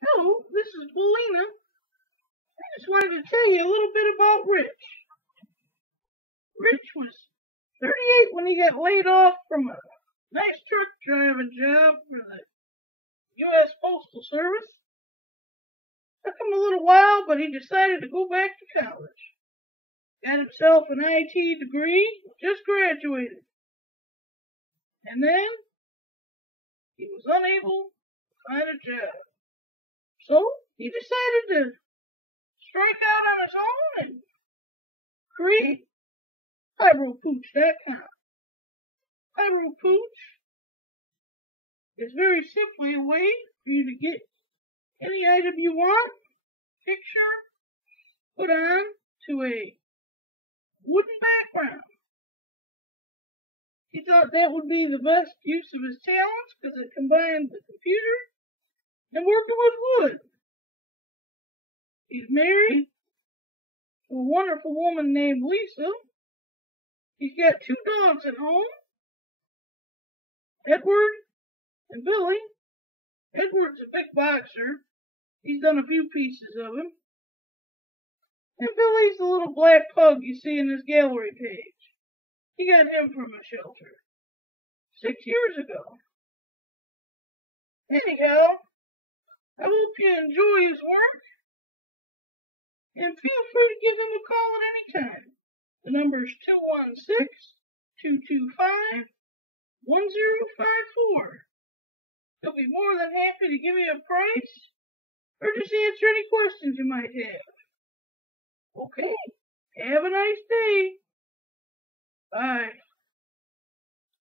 Hello, this is Belina. I just wanted to tell you a little bit about Rich. Rich was 38 when he got laid off from a nice truck driving job for the U.S. Postal Service. Took him a little while, but he decided to go back to college. Got himself an IT degree, just graduated. And then he was unable to find a job. So he decided to strike out on his own and create PyroPooch.com. PyroPooch is very simply a way for you to get any item you want, picture, put on to a wooden background. He thought that would be the best use of his talents because it combined the computer and working with wood. He's married to a wonderful woman named Lisa. He's got 2 dogs at home, Edward and Billy. Edward's a big boxer. He's done a few pieces of him. And Billy's the little black pug you see in his gallery page. He got him from a shelter 6 years ago. Anyhow, I hope you enjoy his work. And feel free to give him a call at any time. The number is 216-225-1054. He'll be more than happy to give you a price or just answer any questions you might have. Okay, have a nice day. Bye.